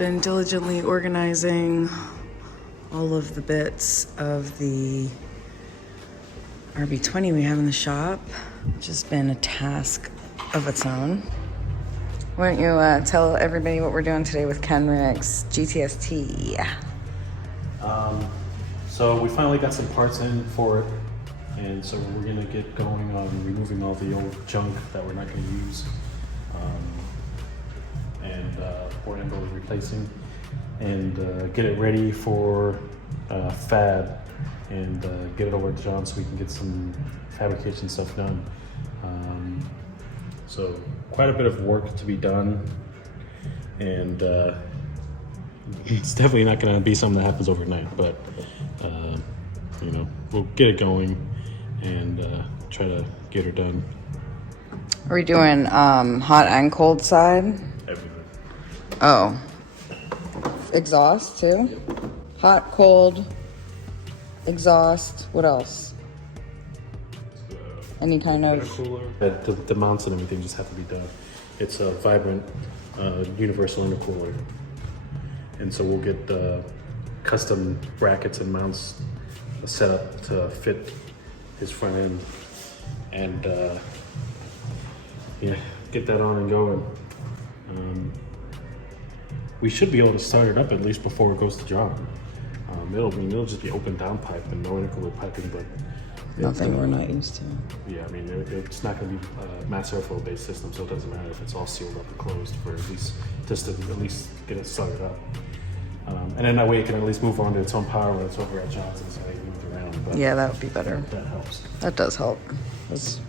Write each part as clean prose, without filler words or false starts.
been diligently organizing all of the bits of the RB20 we have in the shop, which has been a task of its own. Why don't you tell everybody what we're doing today with Kenrick's GTST? So we finally got some parts in for it, and so we're gonna get going on removing all the old junk that we're not gonna use, and we're gonna go replacing and get it ready for fab and get it over to John so we can get some fabrication stuff done. So quite a bit of work to be done, and it's definitely not going to be something that happens overnight, but you know, we'll get it going and try to get her done. Are we doing hot and cold side? Everything. Oh, exhaust too? Yep. Hot, cold, exhaust. What else? Any kind of Intercooler. The mounts and everything just have to be done. It's a vibrant universal intercooler, and so we'll get custom brackets and mounts set up to fit his front end, and yeah, get that on and going. We should be able to start it up at least before it goes to John. It'll just be open down pipe and no intercooler piping, but nothing we're not used to. yeah, I mean, it's not going to be a mass airflow based system, so it doesn't matter if it's all sealed up and closed for at least just to at least get it started up. And then that way it can at least move on to its own power when it's over at Johnson's and it moves around. But Yeah, that would be better. that helps. That does help. Because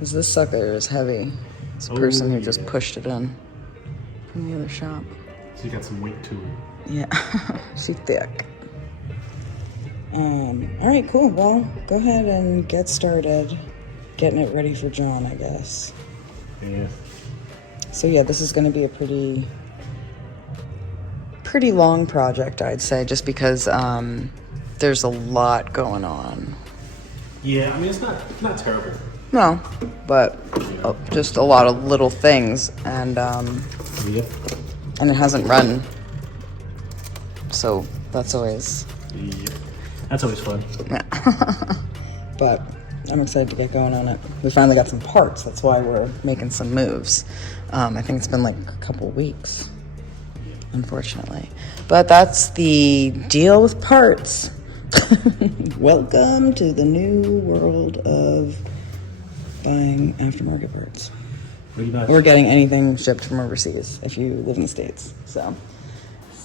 this sucker is heavy. It's a person who just yeah. pushed it in from the other shop. So you got some weight to it. Yeah, she's thick. All right, cool. Well, go ahead and get started getting it ready for John, I guess. Yeah. So yeah, this is going to be a pretty long project, I'd say, just because there's a lot going on. Yeah, I mean, it's not terrible. No, but just a lot of little things, and Yep. and it hasn't run, so that's always. Yep. That's always fun. Yeah. But I'm excited to get going on it. We finally got some parts. That's why we're making some moves. I think it's been like a couple weeks, unfortunately. But that's the deal with parts. Welcome to the new world of buying aftermarket parts. Or getting anything shipped from overseas if you live in the States. So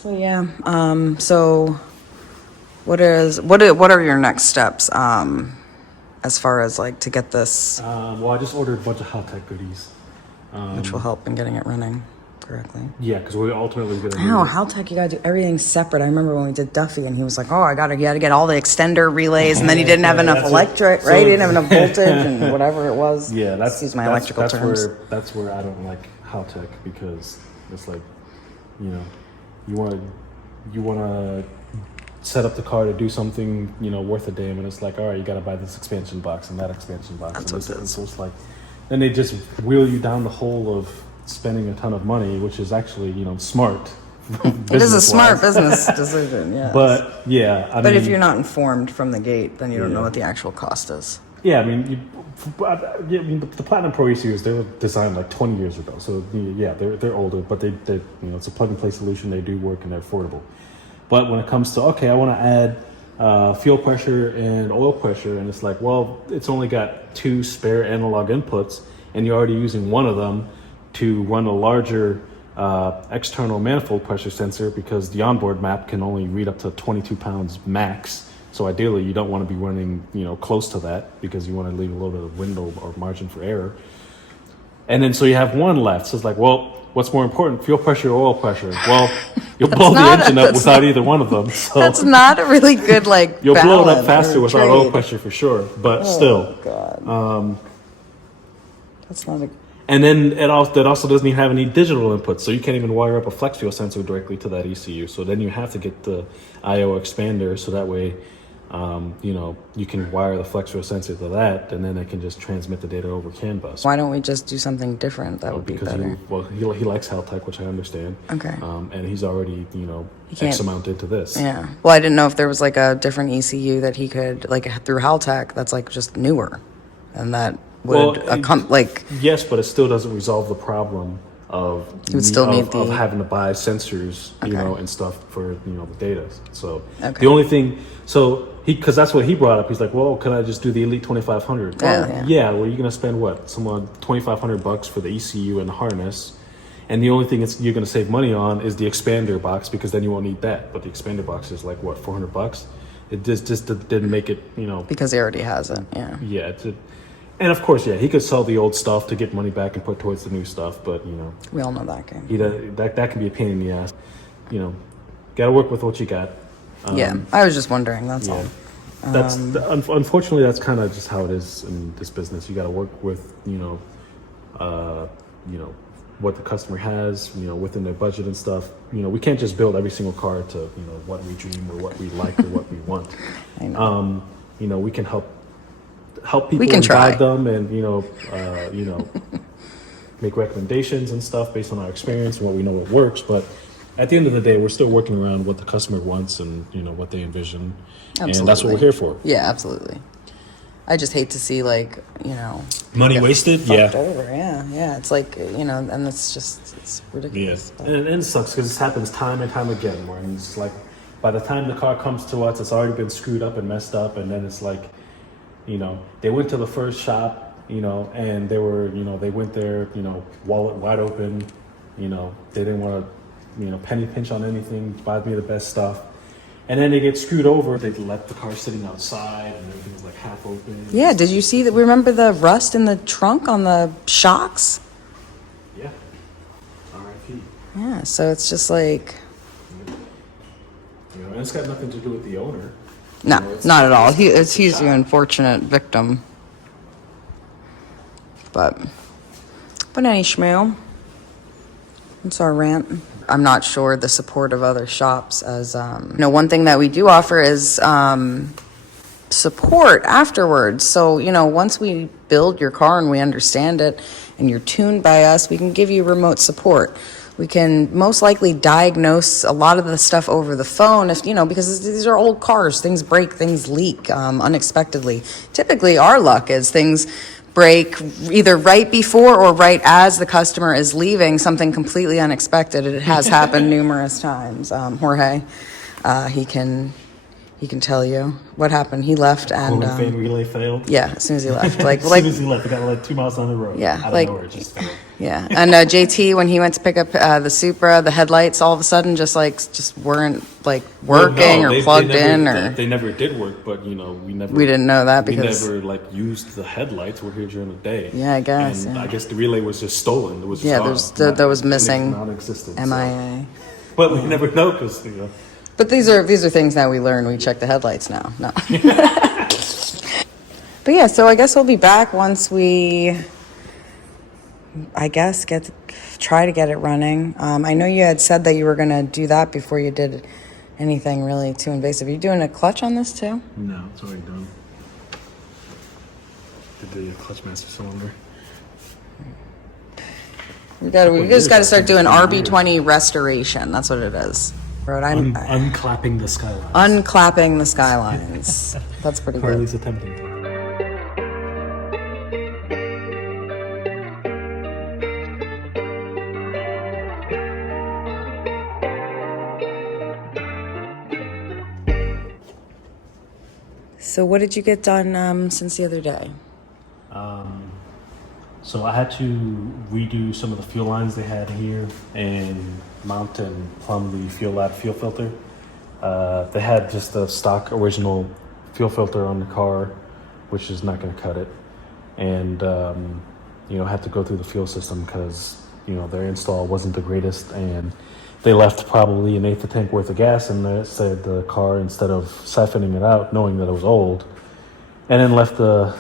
yeah. So what are your next steps as far as like to get this? Well, I just ordered a bunch of Haltech goodies, Which will help in getting it running correctly. Yeah, because we're ultimately gonna. Oh, Haltech, you gotta do everything separate. I remember when we did Duffy, and he was like, "Oh, he had to get all the extender relays, and then he didn't have enough electric, right? He didn't have enough voltage, and whatever it was." Yeah, excuse my electrical terms. That's where I don't like Haltech, because it's like, you know, you wanna set up the car to do something, you know, worth a damn, and it's like, all right, you got to buy this expansion box and that expansion box. That's and what it is. So it's like, then they just wheel you down the hole of spending a ton of money, which is actually, you know, smart. It is a smart business decision, yeah. But yeah, I mean, if you're not informed from the gate, then you don't know what the actual cost is. Yeah, I mean, the Platinum Pro ECUs, they were designed like 20 years ago, so yeah, they're older, but they you know, it's a plug and play solution. They do work and they're affordable. But when it comes to, okay, I want to add fuel pressure and oil pressure, and it's like, well, it's only got 2 spare analog inputs, and you're already using one of them to run a larger external manifold pressure sensor, because the onboard map can only read up to 22 pounds max. So ideally, you don't want to be running, you know, close to that, because you want to leave a little bit of window or margin for error. And then so you have one left. So it's like, well, what's more important, fuel pressure or oil pressure? Well, you'll blow the engine up without either one of them. So that's not a really good, like, you'll blow it up faster without oil pressure for sure, but still. God. That's not a... And then that also doesn't even have any digital input, so you can't even wire up a flex fuel sensor directly to that ECU. So then you have to get the I/O expander, so that way You know, you can wire the flexor sensor to that, and then it can just transmit the data over CAN bus. Why don't we just do something different? That would be better. He likes Haltech, which I understand. Okay. And he's already, you know, can't- X amount into this. Yeah. Well, I didn't know if there was like a different ECU that he could, like through Haltech, that's like just newer, and that would Yes, but it still doesn't resolve the problem of you would still need of having to buy sensors, you know, and stuff for, you know, the data. So Okay. the only thing, because that's what he brought up. He's like, well, can I just do the Elite 2500? Well, yeah. Well, you're gonna spend what, $2,500 for the ECU and the harness, and the only thing you're gonna save money on is the expander box, because then you won't need that. But the expander box is like what, $400? It just didn't make it, you know, because he already has it. Yeah. Yeah. And of course, yeah, he could sell the old stuff to get money back and put towards the new stuff, but you know, We all know that game. that can be a pain in the ass. You know, got to work with what you got. Yeah. I was just wondering. That's Yeah. all. Unfortunately, that's kind of just how it is in this business. You got to work with you know, what the customer has, you know, within their budget and stuff. You know, we can't just build every single car to, you know, what we dream or what we like or what we want. I know. You know, we can help people We can and try. guide them, and you know, make recommendations and stuff based on our experience and what we know what works. But at the end of the day, we're still working around what the customer wants and, you know, what they envision. Absolutely. And that's what we're here for. Yeah, absolutely. I just hate to see, like, you know, Money get wasted? fucked Yeah. over. Yeah. It's like, you know, and it's ridiculous. Yeah, and it sucks because this happens time and time again, where it's like by the time the car comes to us, it's already been screwed up and messed up, and then it's like, you know, they went to the first shop, you know, and they went there, you know, wallet wide open, you know, they didn't want to, you know, penny pinch on anything, buy me the best stuff. And then they get screwed over. They left the car sitting outside, and everything was like half open. Yeah, did you see that? Remember the rust in the trunk on the shocks? Yeah. R.I.P. Yeah, so it's just like, You know, and it's got nothing to do with the owner. no, You know, not at all. He's the unfortunate victim. But any schmoo. That's our rant. I'm not sure the support of other shops as, you know, one thing that we do offer is support afterwards. So, you know, once we build your car and we understand it and you're tuned by us, we can give you remote support. We can most likely diagnose a lot of the stuff over the phone if, you know, because these are old cars, things break, things leak unexpectedly. Typically our luck is things break either right before or right as the customer is leaving, something completely unexpected. It has happened numerous times. Jorge, he can tell you what happened. He left and Cooling fan relay failed. yeah, as soon as he left, like As soon as he left, it got like 2 miles down the road. Yeah, out of like- nowhere, it just failed. yeah. And JT, when he went to pick up the Supra, the headlights all of a sudden just weren't like working or plugged in, or they never did work. But you know, we didn't know that because we never like used the headlights. We're here during the day. Yeah, I guess, And yeah. I guess the relay was just stolen. It was just Yeah, gone. there was missing non-existent. so- MIA. But we never know because you know. But these are things that we learn. We check the headlights now. No. But yeah, so I guess we'll be back once we, I guess, try to get it running. I know you had said that you were going to do that before you did anything really too invasive. Are you doing a clutch on this too? No, it's already done. Did the clutch master cylinder. We just got to start doing RB20 restoration. That's what it is. Unclapping the Skylines. Unclapping the Skylines. That's pretty good. Harley's attempting. So what did you get done since the other day? So I had to redo some of the fuel lines they had here and mount and plumb the Fuel Lab fuel filter. They had just the stock original fuel filter on the car, which is not going to cut it. And, you know, had to go through the fuel system because, you know, their install wasn't the greatest. And they left probably an eighth of tank worth of gas in there, said the car, instead of siphoning it out, knowing that it was old, and then left the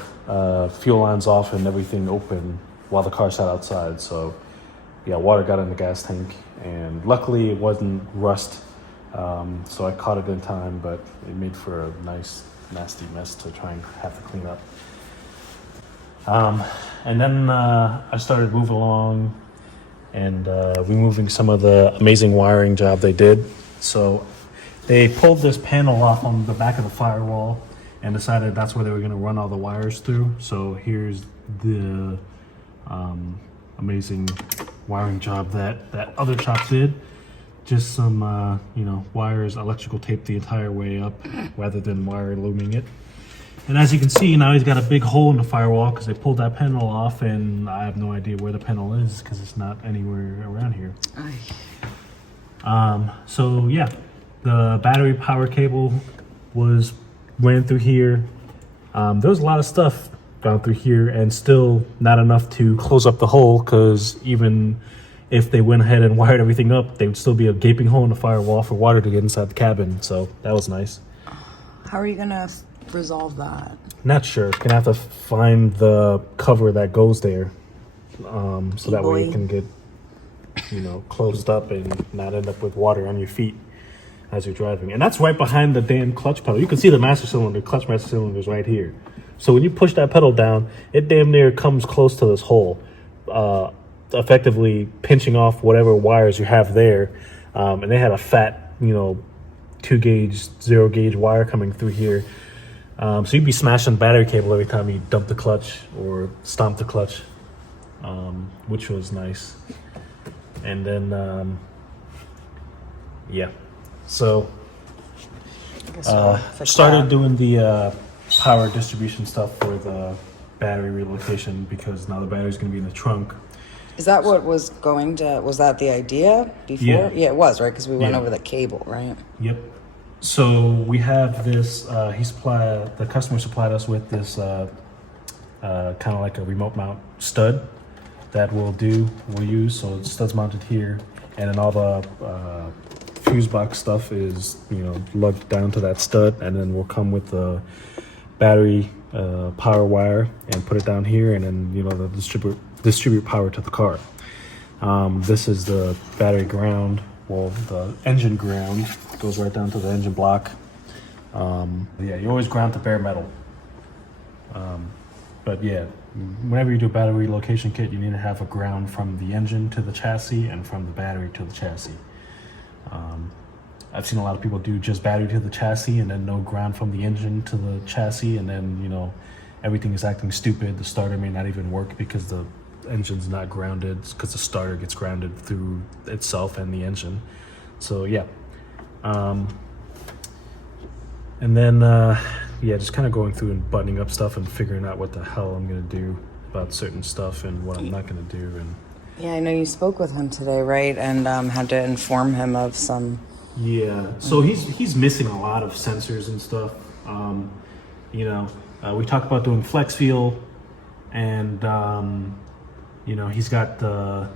fuel lines off and everything open while the car sat outside. So yeah, water got in the gas tank, and luckily it wasn't rust, so I caught it in time, but it made for a nice nasty mess to try and have to clean up. And then I started moving along and removing some of the amazing wiring job they did. So they pulled this panel off on the back of the firewall and decided that's where they were going to run all the wires through. So here's the amazing wiring job that other shop did. Just some, wires, electrical tape the entire way up rather than wire looming it. And as you can see, now he's got a big hole in the firewall because they pulled that panel off, and I have no idea where the panel is because it's not anywhere around here. So yeah, the battery power cable ran through here. There was a lot of stuff gone through here, and still not enough to close up the hole, because even if they went ahead and wired everything up, there would still be a gaping hole in the firewall for water to get inside the cabin. So that was nice. How are you gonna resolve that? Not sure. Gonna have to find the cover that goes there, so that way you can get, closed up and not end up with water on your feet as you're driving. And that's right behind the damn clutch pedal. You can see the master cylinder, clutch master cylinder is right here. So when you push that pedal down, it damn near comes close to this hole, effectively pinching off whatever wires you have there. And they had a fat, 2-gauge, 0-gauge wire coming through here. So you'd be smashing battery cable every time you dump the clutch or stomp the clutch, which was nice. And then, so started doing the power distribution stuff for the battery relocation, because now the battery's going to be in the trunk. Is that what was that the idea before? Yeah, it was, right? Because we went over the cable, right? Yep. So we have this, the customer supplied us with this kind of like a remote mount stud that we'll use. So the stud's mounted here, and then all the fuse box stuff is, lugged down to that stud, and then we'll come with the battery power wire and put it down here, and then, the distribute power to the car. This is the battery ground. Well, the engine ground goes right down to the engine block. You always ground to bare metal. But yeah, whenever you do a battery relocation kit, you need to have a ground from the engine to the chassis and from the battery to the chassis. I've seen a lot of people do just battery to the chassis and then no ground from the engine to the chassis, and then, everything is acting stupid. The starter may not even work because the engine's not grounded, because the starter gets grounded through itself and the engine. So yeah. And then, just kind of going through and buttoning up stuff and figuring out what the hell I'm going to do about certain stuff and what I'm not going to do. And yeah, I know you spoke with him today, right? And had to inform him of some. Yeah, so he's missing a lot of sensors and stuff. We talked about doing flex fuel, and he's got the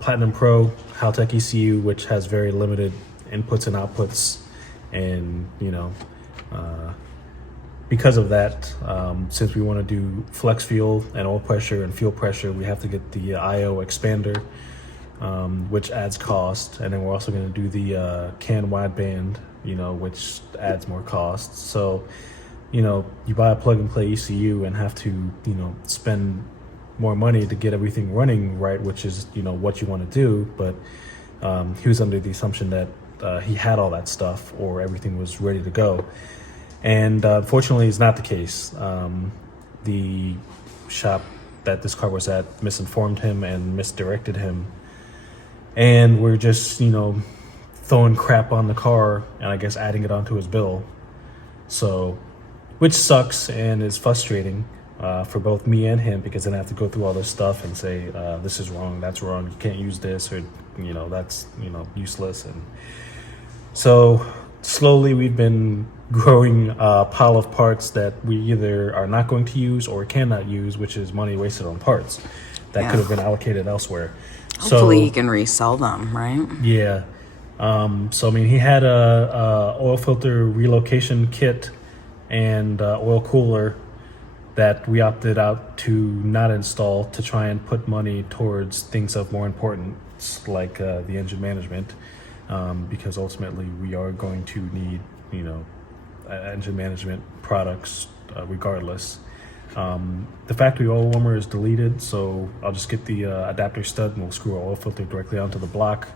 Platinum Pro Haltech ECU, which has very limited inputs and outputs, and because of that, since we want to do flex fuel and oil pressure and fuel pressure, we have to get the IO expander, which adds cost, and then we're also going to do the CAN wideband, which adds more cost. So you buy a plug and play ECU and have to spend more money to get everything running right, which is what you want to do. But he was under the assumption that he had all that stuff or everything was ready to go, and unfortunately it's not the case. The shop that this car was at misinformed him and misdirected him, and we're just throwing crap on the car and I guess adding it onto his bill. So, which sucks and is frustrating for both me and him, because then I have to go through all this stuff and say, this is wrong, that's wrong, you can't use this, or that's useless. And so slowly we've been growing a pile of parts that we either are not going to use or cannot use, which is money wasted on parts that could have been allocated elsewhere. Hopefully he can resell them, right? Yeah. So he had a oil filter relocation kit and oil cooler that we opted out to not install, to try and put money towards things of more importance, like the engine management, because ultimately we are going to need engine management products regardless. The factory oil warmer is deleted, so I'll just get the adapter stud and we'll screw our oil filter directly onto the block,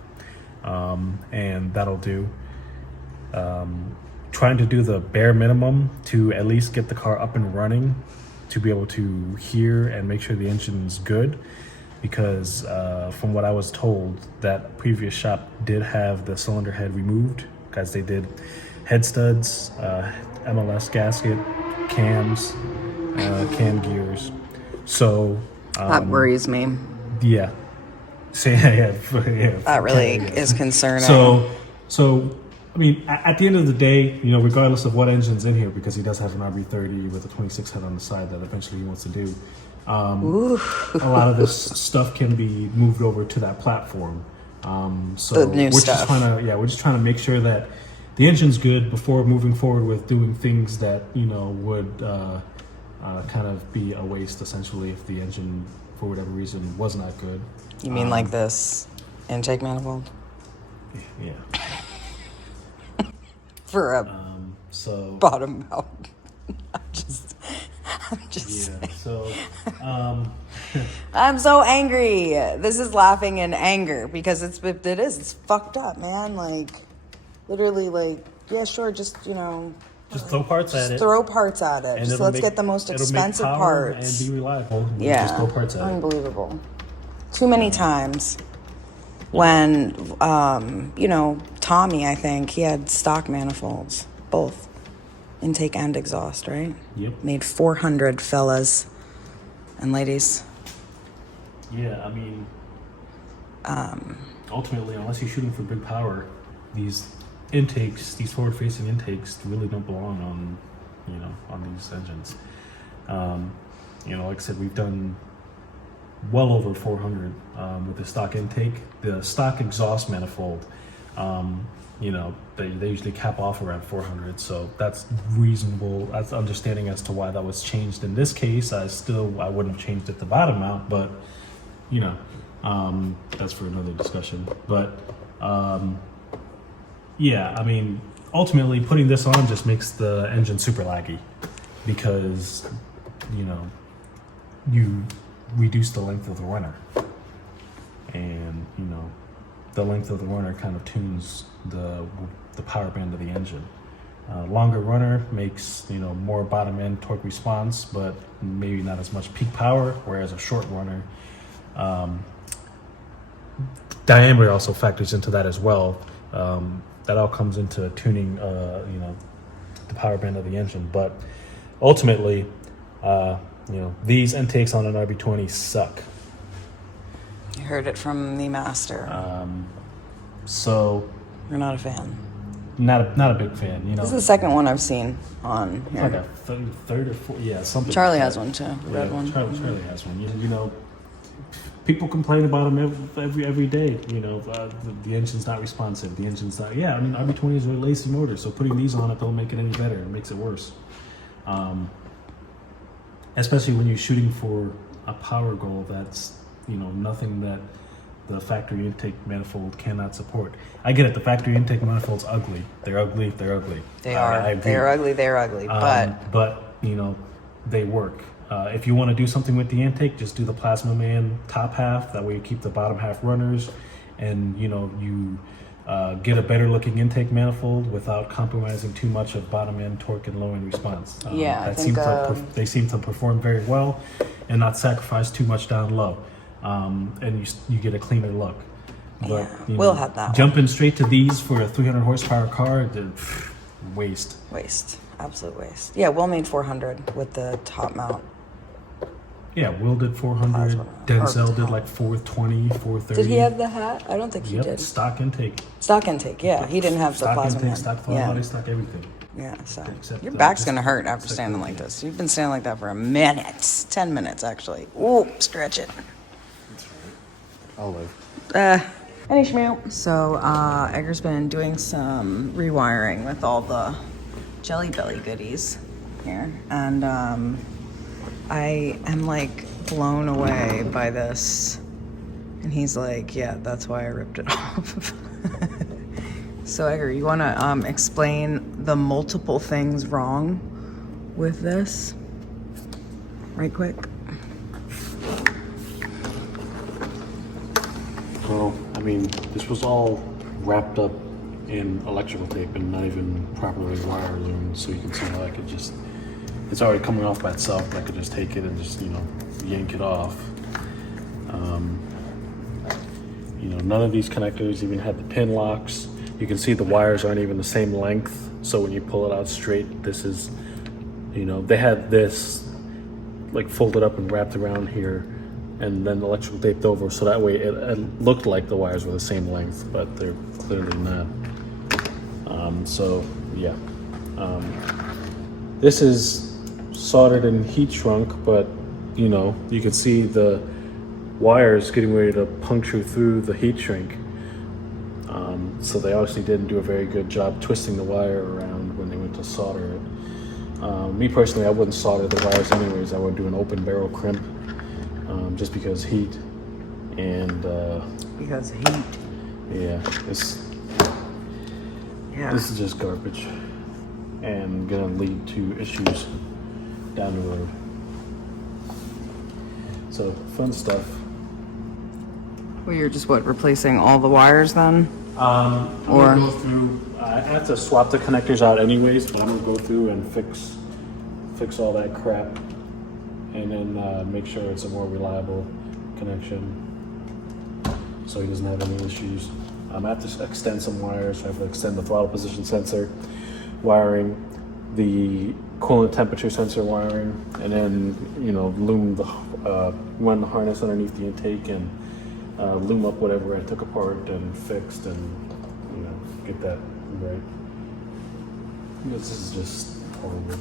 and that'll do. Trying to do the bare minimum to at least get the car up and running to be able to hear and make sure the engine's good, because from what I was told, that previous shop did have the cylinder head removed, because they did head studs, MLS gasket, cams, cam gears. So that worries me. Yeah. So yeah. That really is concerning. So I mean, at the end of the day, regardless of what engine's in here, because he does have an RB30 with a 26 head on the side that eventually he wants to do, a lot of this stuff can be moved over to that platform. So the new stuff. We're just trying to make sure that the engine's good before moving forward with doing things that would kind of be a waste essentially if the engine for whatever reason was not good. You mean like this intake manifold? Yeah. For a bottom out. I'm just yeah. So I'm so angry. This is laughing in anger because it's fucked up, man. Like literally, like, yeah, sure, just just throw parts at it. Throw parts at it. Just let's get the most expensive parts and be reliable. Yeah, just throw parts at it. Unbelievable. Too many times. When, Tommy, I think, he had stock manifolds, both intake and exhaust, right? Yep. Made 400, fellas and ladies. Yeah, I mean, ultimately, unless you're shooting for big power, these intakes, these forward-facing intakes, really don't belong on these engines. Like I said, we've done well over 400 with the stock intake. The stock exhaust manifold, they usually cap off around 400, so that's reasonable. That's understanding as to why that was changed in this case. I wouldn't have changed it to bottom out, but that's for another discussion. But yeah, I mean, ultimately putting this on just makes the engine super laggy because you reduce the length of the runner, and the length of the runner kind of tunes the power band of the engine. Longer runner makes more bottom end torque response, but maybe not as much peak power, whereas a short runner, diameter also factors into that as well. That all comes into tuning the power band of the engine, but ultimately these intakes on an RB20 suck. You heard it from the master. So you're not a fan. Not a big fan. This is the second one I've seen on here. It's like a third or fourth. Yeah, something. Charlie has one too. The red one. Charlie has one. People complain about them every day. The engine's not responsive. The engine's not. Yeah, I mean RB20s are a lazy motor, so putting these on it don't make it any better. It makes it worse. Especially when you're shooting for a power goal that's nothing that the factory intake manifold cannot support. I get it. The factory intake manifold's ugly. They're ugly. They are. They're ugly. But they work. If you want to do something with the intake, just do the Plasma Man top half. That way you keep the bottom half runners, and you get a better looking intake manifold without compromising too much of bottom end torque and low end response. They seem to perform very well and not sacrifice too much down low, and you get a cleaner look. But we'll have that jumping straight to these for a 300 horsepower car, waste. Absolute waste. Yeah, Will made 400 with the top mount. Yeah, Will did 400. Denzel did like 420, 430. Did he have the hat? I don't think he did. Stock intake. Yeah. He didn't have the plasma intake, man. Stock throttle body, stock everything. Yeah, so your back's going to hurt after standing like this. You've been standing like that for a minute. 10 minutes, actually. Ooh, stretch it. I'll live. Any schmeal. So, Edgar's been doing some rewiring with all the Jelly Belly goodies here. And, I am like blown away by this, and he's like, yeah, that's why I ripped it off. So Edgar, you want to explain the multiple things wrong with this right quick? Well, I mean, this was all wrapped up in electrical tape and not even properly wire loomed, so you can see how I could just, it's already coming off by itself. I could just take it and just, you know, yank it off. You know, none of these connectors even had the pin locks. You can see the wires aren't even the same length, so when you pull it out straight, this is, you know, they had this like folded up and wrapped around here and then electrical taped over, so that way it looked like the wires were the same length, but they're clearly not. So yeah, this is soldered and heat shrunk, but you know, you can see the wires getting ready to puncture through the heat shrink. So they obviously didn't do a very good job twisting the wire around when they went to solder it. Me personally, I wouldn't solder the wires anyways. I would do an open barrel crimp, just because heat and Because heat. yeah, this is just garbage and gonna lead to issues down the road. So fun stuff. Well, you're just replacing all the wires then? I'm gonna go through. I have to swap the connectors out anyways, but I'm gonna go through and fix all that crap, and then make sure it's a more reliable connection, so he doesn't have any issues. I have to extend some wires. I have to extend the throttle position sensor wiring, the coolant temperature sensor wiring, and then, you know, loom the run the harness underneath the intake and loom up whatever I took apart and fixed, and you know, get that right. This is just horrible.